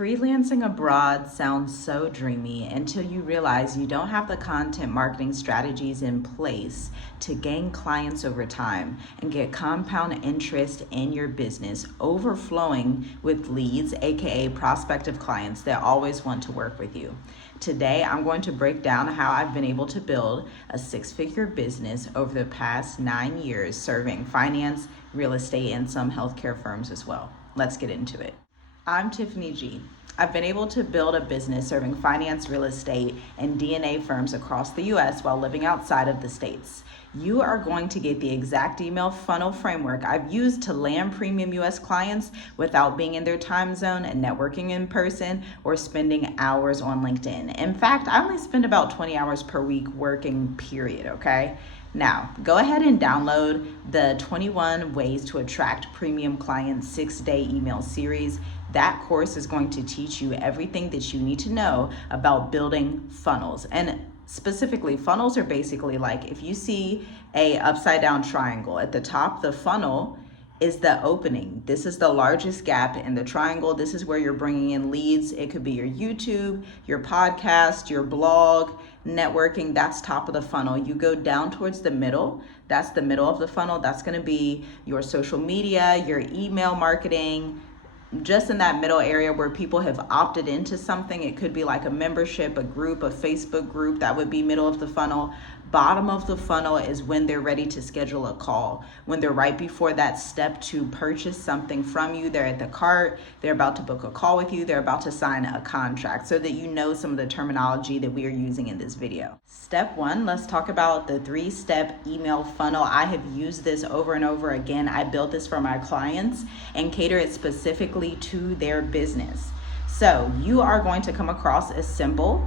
Freelancing abroad sounds so dreamy until you realize you don't have the content marketing strategies in place to gain clients over time and get compound interest in your business overflowing with leads, aka prospective clients that always want to work with you. Today, I'm going to break down how I've been able to build a six-figure business over the past 9 years serving finance, real estate, and some healthcare firms as well. Let's get into it. I'm Tiffany G. I've been able to build a business serving finance, real estate, and DNA firms across the US while living outside of the States. You are going to get the exact email funnel framework I've used to land premium US clients without being in their time zone and networking in person or spending hours on LinkedIn. In fact, I only spend about 20 hours per week working, period, okay? Now, go ahead and download the 21 Ways to Attract Premium Clients 6-day email series. That course is going to teach you everything that you need to know about building funnels. And specifically, funnels are basically like if you see a upside down triangle at the top, the funnel is the opening. This is the largest gap in the triangle. This is where you're bringing in leads. It could be your YouTube, your podcast, your blog, networking. That's top of the funnel. You go down towards the middle. That's the middle of the funnel. That's going to be your social media, your email marketing, just in that middle area where people have opted into something. It could be like a membership, a group, a Facebook group. That would be middle of the funnel. Bottom of the funnel is when they're ready to schedule a call, when they're right before that step to purchase something from you. They're at the cart, they're about to book a call with you, they're about to sign a contract, so that you know some of the terminology that we are using in this video. Step one, let's talk about the 3-step email funnel. I have used this over and over again. I built this for my clients and cater it specifically to their business. So you are going to come across as simple,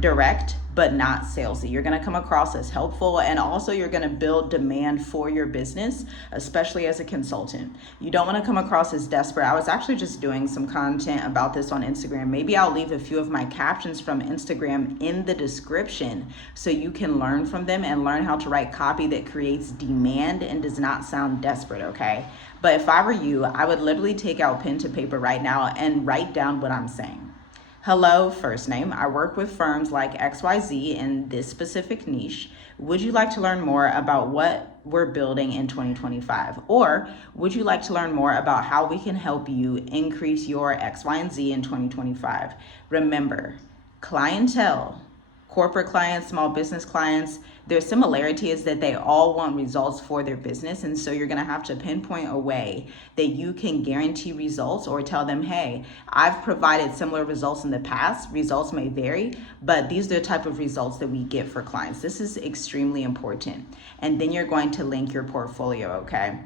direct, but not salesy. You're going to come across as helpful, and also you're going to build demand for your business, especially as a consultant. You don't want to come across as desperate. I was actually just doing some content about this on Instagram. Maybe I'll leave a few of my captions from Instagram in the description so you can learn from them and learn how to write copy that creates demand and does not sound desperate, okay? But if I were you, I would literally take out pen to paper right now and write down what I'm saying. Hello, first name. I work with firms like XYZ in this specific niche. Would you like to learn more about what we're building in 2025? Or would you like to learn more about how we can help you increase your X, Y, and Z in 2025? Remember, clientele, corporate clients, small business clients, their similarity is that they all want results for their business. And so you're going to have to pinpoint a way that you can guarantee results or tell them, hey, I've provided similar results in the past. Results may vary, but these are the type of results that we get for clients. This is extremely important. And then you're going to link your portfolio, okay?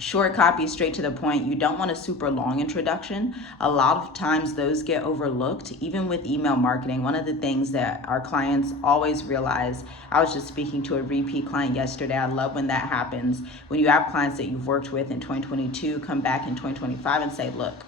Short copy, straight to the point. You don't want a super long introduction. A lot of times those get overlooked, even with email marketing. One of the things that our clients always realize, I was just speaking to a repeat client yesterday. I love when that happens. When you have clients that you've worked with in 2022 come back in 2025 and say, look,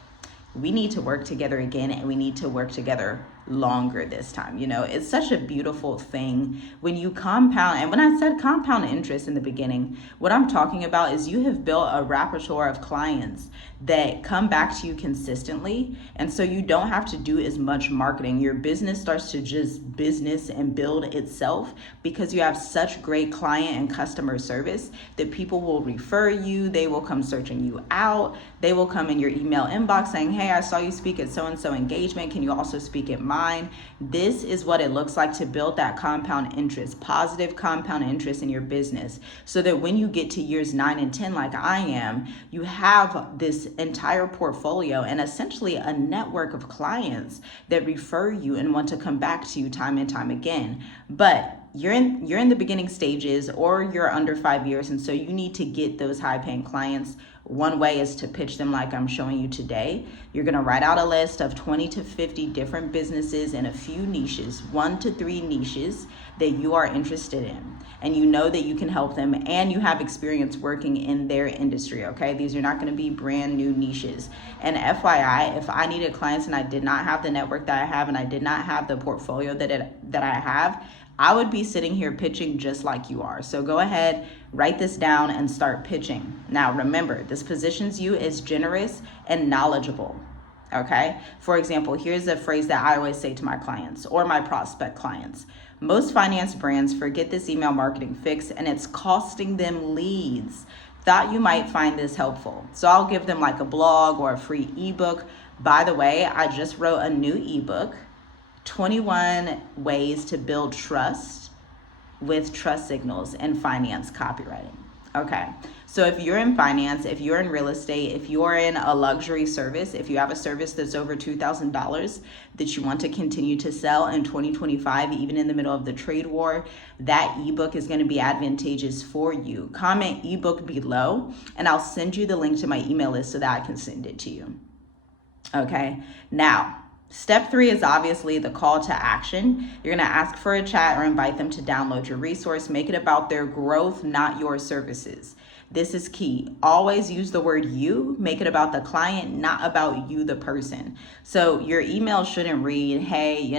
we need to work together again, and we need to work together longer this time. You know, it's such a beautiful thing when you compound. And when I said compound interest in the beginning, what I'm talking about is you have built a repertoire of clients that come back to you consistently. And so you don't have to do as much marketing. Your business starts to just business and build itself because you have such great client and customer service that people will refer you. They will come searching you out. They will come in your email inbox saying, hey, I saw you speak at so-and-so engagement. Can you also speak at mine? This is what it looks like to build that compound interest, positive compound interest in your business, so that when you get to years 9 and 10, like I am, you have this entire portfolio and essentially a network of clients that refer you and want to come back to you time and time again. But you're in the beginning stages, or you're under 5 years, and so you need to get those high paying clients. One way is to pitch them like I'm showing you today. You're going to write out a list of 20 to 50 different businesses in a few niches, 1 to 3 niches that you are interested in, and you know that you can help them, and you have experience working in their industry, okay? These are not going to be brand new niches. And FYI, if I needed clients and I did not have the network that I have, and I did not have the portfolio that I have, I would be sitting here pitching just like you are. So go ahead, write this down, and start pitching. Now remember, this positions you as generous and knowledgeable. Okay. For example, here's a phrase that I always say to my clients or my prospect clients. Most finance brands forget this email marketing fix and it's costing them leads. Thought you might find this helpful. So I'll give them like a blog or a free ebook. By the way, I just wrote a new ebook, 21 ways to build trust with trust signals in finance copywriting. Okay, so if you're in finance, if you're in real estate, if you're in a luxury service, if you have a service that's over $2,000 that you want to continue to sell in 2025, even in the middle of the trade war, that ebook is going to be advantageous for you. Comment ebook below and I'll send you the link to my email list so that I can send it to you. Okay, now, step 3 is obviously the call to action. You're going to ask for a chat or invite them to download your resource. Make it about their growth, not your services. This is key. Always use the word you. Make it about the client, not about you, the person. So your email shouldn't read, hey,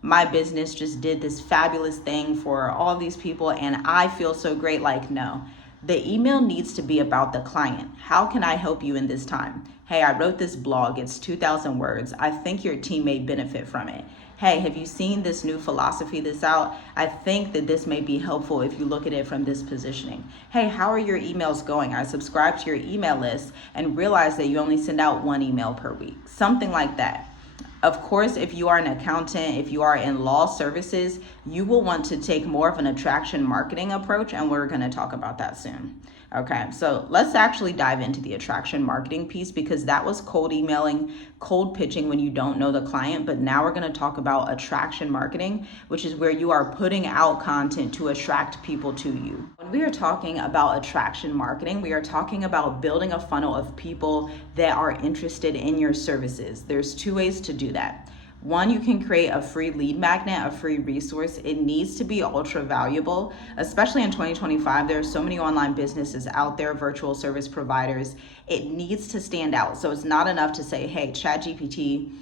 my business just did this fabulous thing for all these people and I feel so great. Like, no. The email needs to be about the client. How can I help you in this time? Hey, I wrote this blog. It's 2,000 words. I think your team may benefit from it. Hey, have you seen this new philosophy that's out? I think that this may be helpful if you look at it from this positioning. Hey, how are your emails going? I subscribe to your email list and realize that you only send out 1 email per week. Something like that. Of course, if you are an accountant, if you are in law services, you will want to take more of an attraction marketing approach, and we're going to talk about that soon. Okay, so let's actually dive into the attraction marketing piece because that was cold emailing, cold pitching when you don't know the client. But now we're going to talk about attraction marketing, which is where you are putting out content to attract people to you. When we are talking about attraction marketing, we are talking about building a funnel of people that are interested in your services. There's 2 ways to do that. One, you can create a free lead magnet, a free resource. It needs to be ultra valuable, especially in 2025. There are so many online businesses out there, virtual service providers. It needs to stand out. So it's not enough to say, hey, ChatGPT,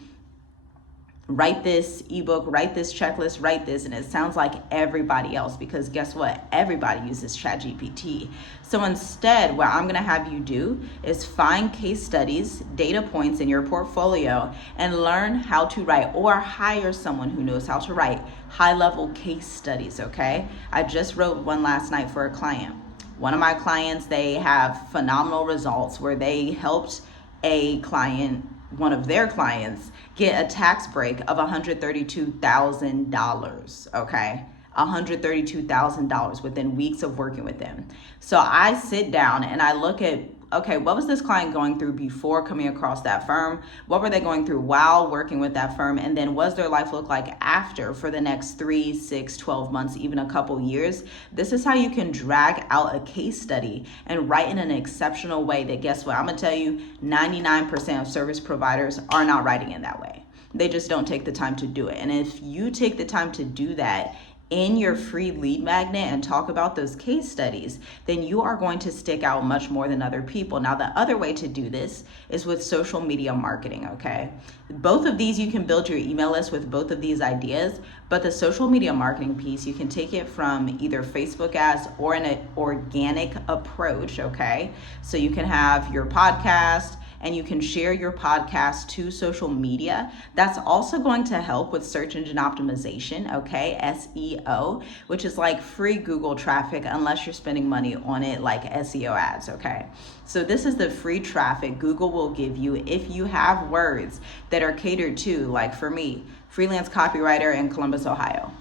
write this ebook, write this checklist, write this, and it sounds like everybody else because guess what? Everybody uses ChatGPT. So instead, what I'm gonna have you do is find case studies, data points in your portfolio, and learn how to write or hire someone who knows how to write high-level case studies, okay? I just wrote one last night for a client. One of my clients, they have phenomenal results where they helped a client, one of their clients, get a tax break of $132,000, okay? $132,000 within weeks of working with them. So I sit down and I look at, okay, what was this client going through before coming across that firm? What were they going through while working with that firm? And then what does their life look like after for the next 3, 6, 12 months, even a couple years? This is how you can drag out a case study and write in an exceptional way that, guess what? I'm gonna tell you, 99% of service providers are not writing in that way. They just don't take the time to do it. And if you take the time to do that in your free lead magnet and talk about those case studies, then you are going to stick out much more than other people. Now, the other way to do this is with social media marketing, okay? Both of these, you can build your email list with both of these ideas, but the social media marketing piece, you can take it from either Facebook ads or an organic approach, okay? So you can have your podcast, and you can share your podcast to social media. That's also going to help with search engine optimization, okay? SEO, which is like free Google traffic unless you're spending money on it like SEO ads, okay? So this is the free traffic Google will give you if you have words that are catered to, like for me, freelance copywriter in Columbus, Ohio,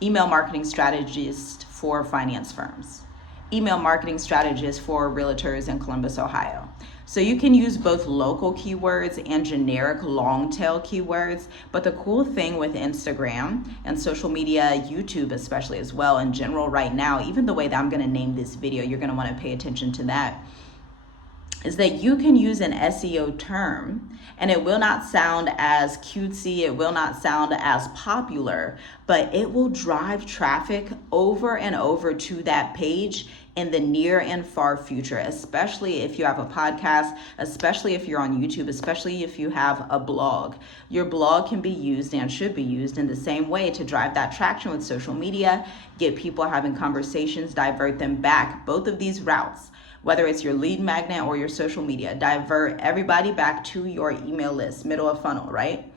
email marketing strategist for finance firms, email marketing strategist for realtors in Columbus, Ohio. So you can use both local keywords and generic long tail keywords. But the cool thing with Instagram and social media, YouTube especially as well in general right now, even the way that I'm gonna name this video, you're gonna wanna pay attention to that, is that you can use an SEO term and it will not sound as cutesy, it will not sound as popular, but it will drive traffic over and over to that page in the near and far future, especially if you have a podcast, especially if you're on YouTube, especially if you have a blog. Your blog can be used and should be used in the same way to drive that traction with social media, get people having conversations, divert them back, both of these routes. whether it's your lead magnet or your social media. Divert everybody back to your email list, middle of funnel, right?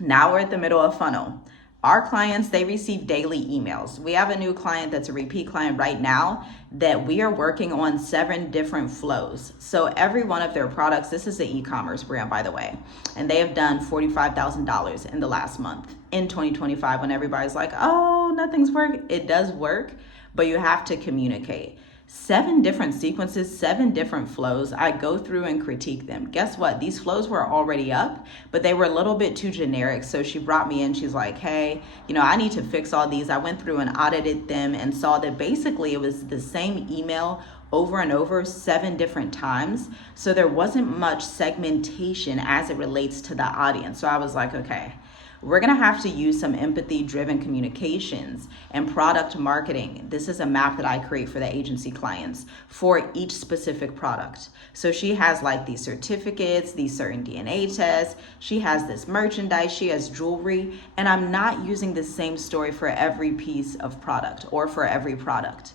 Now we're at the middle of funnel. Our clients, they receive daily emails. We have a new client that's a repeat client right now that we are working on 7 different flows. So every one of their products, this is an e-commerce brand, by the way, and they have done $45,000 in the last month in 2025 when everybody's like, oh, nothing's working. It does work, but you have to communicate. 7 different sequences, 7 different flows. I go through and critique them. Guess what? These flows were already up, but they were a little bit too generic. So she brought me in. She's like, hey, I need to fix all these. I went through and audited them and saw that basically it was the same email over and over 7 different times. So there wasn't much segmentation as it relates to the audience. So I was like, okay, we're going to have to use some empathy-driven communications and product marketing. This is a map that I create for the agency clients for each specific product. So she has like these certificates, these certain DNA tests. She has this merchandise, she has jewelry, and I'm not using the same story for every piece of product or for every product.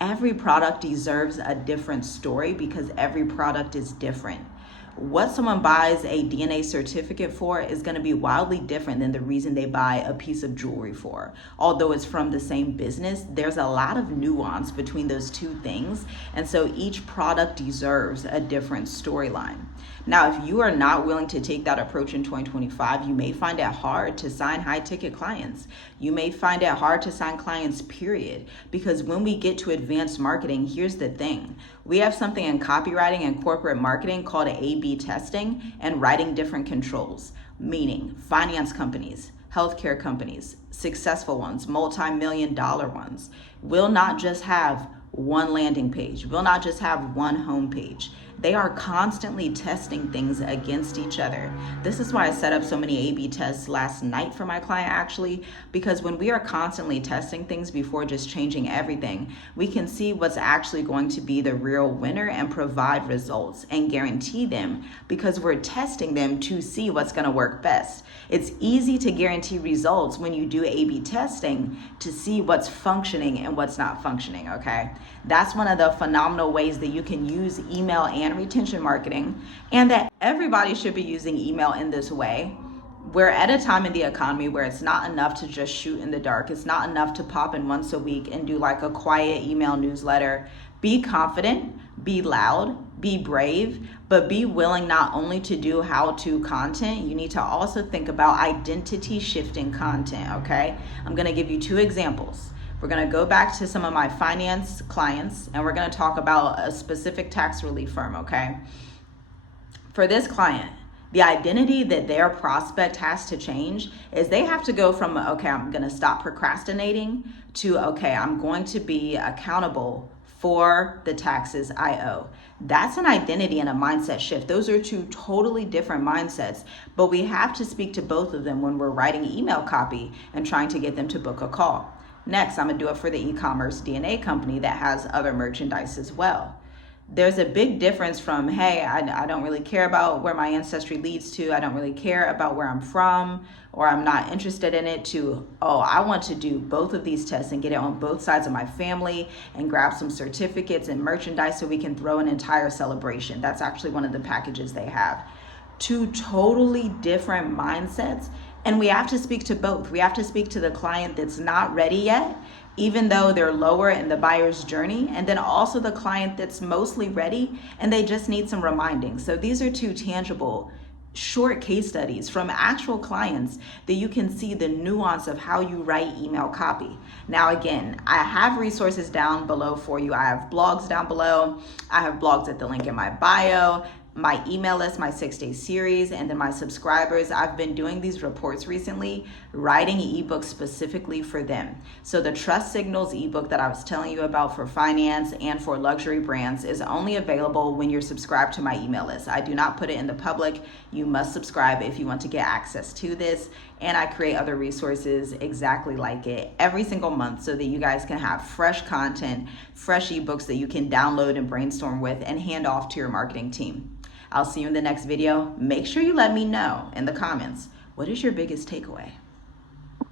Every product deserves a different story because every product is different. What someone buys a DNA certificate for is going to be wildly different than the reason they buy a piece of jewelry for. Although it's from the same business, there's a lot of nuance between those two things. And so each product deserves a different storyline. Now, if you are not willing to take that approach in 2025, you may find it hard to sign high ticket clients. You may find it hard to sign clients, period. Because when we get to advanced marketing, here's the thing. We have something in copywriting and corporate marketing called A/B testing and writing different controls, meaning finance companies, healthcare companies, successful ones, multi-million-dollar ones, will not just have one landing page, will not just have one home page. They are constantly testing things against each other. This is why I set up so many A/B tests last night for my client, actually, because when we are constantly testing things before just changing everything, we can see what's actually going to be the real winner and provide results and guarantee them because we're testing them to see what's going to work best. It's easy to guarantee results when you do A/B testing to see what's functioning and what's not functioning, okay? That's one of the phenomenal ways that you can use email and retention marketing, and that everybody should be using email in this way. We're at a time in the economy where it's not enough to just shoot in the dark. It's not enough to pop in once a week and do like a quiet email newsletter. Be confident, be loud, be brave, but be willing not only to do how-to content, you need to also think about identity shifting content, okay? I'm gonna give you 2 examples. We're gonna go back to some of my finance clients and we're gonna talk about a specific tax relief firm, okay? For this client, the identity that their prospect has to change is they have to go from, okay, I'm gonna stop procrastinating to, okay, I'm going to be accountable for the taxes I owe. That's an identity and a mindset shift. Those are 2 totally different mindsets, but we have to speak to both of them when we're writing email copy and trying to get them to book a call. Next, I'm gonna do it for the e-commerce DNA company that has other merchandise as well. There's a big difference from, hey, I don't really care about where my ancestry leads to, I don't really care about where I'm from, or I'm not interested in it, to, oh, I want to do both of these tests and get it on both sides of my family and grab some certificates and merchandise so we can throw an entire celebration. That's actually one of the packages they have. 2 totally different mindsets. And we have to speak to both. We have to speak to the client that's not ready yet, even though they're lower in the buyer's journey, and then also the client that's mostly ready and they just need some reminding. So these are 2 tangible, short case studies from actual clients that you can see the nuance of how you write email copy. Now, again, I have resources down below for you. I have blogs down below. I have blogs at the link in my bio. My email list, my 6-day series, and then my subscribers. I've been doing these reports recently, writing ebooks specifically for them. So the Trust Signals ebook that I was telling you about for finance and for luxury brands is only available when you're subscribed to my email list. I do not put it in the public. You must subscribe if you want to get access to this. And I create other resources exactly like it every single month so that you guys can have fresh content, fresh ebooks that you can download and brainstorm with and hand off to your marketing team. I'll see you in the next video. Make sure you let me know in the comments, what is your biggest takeaway?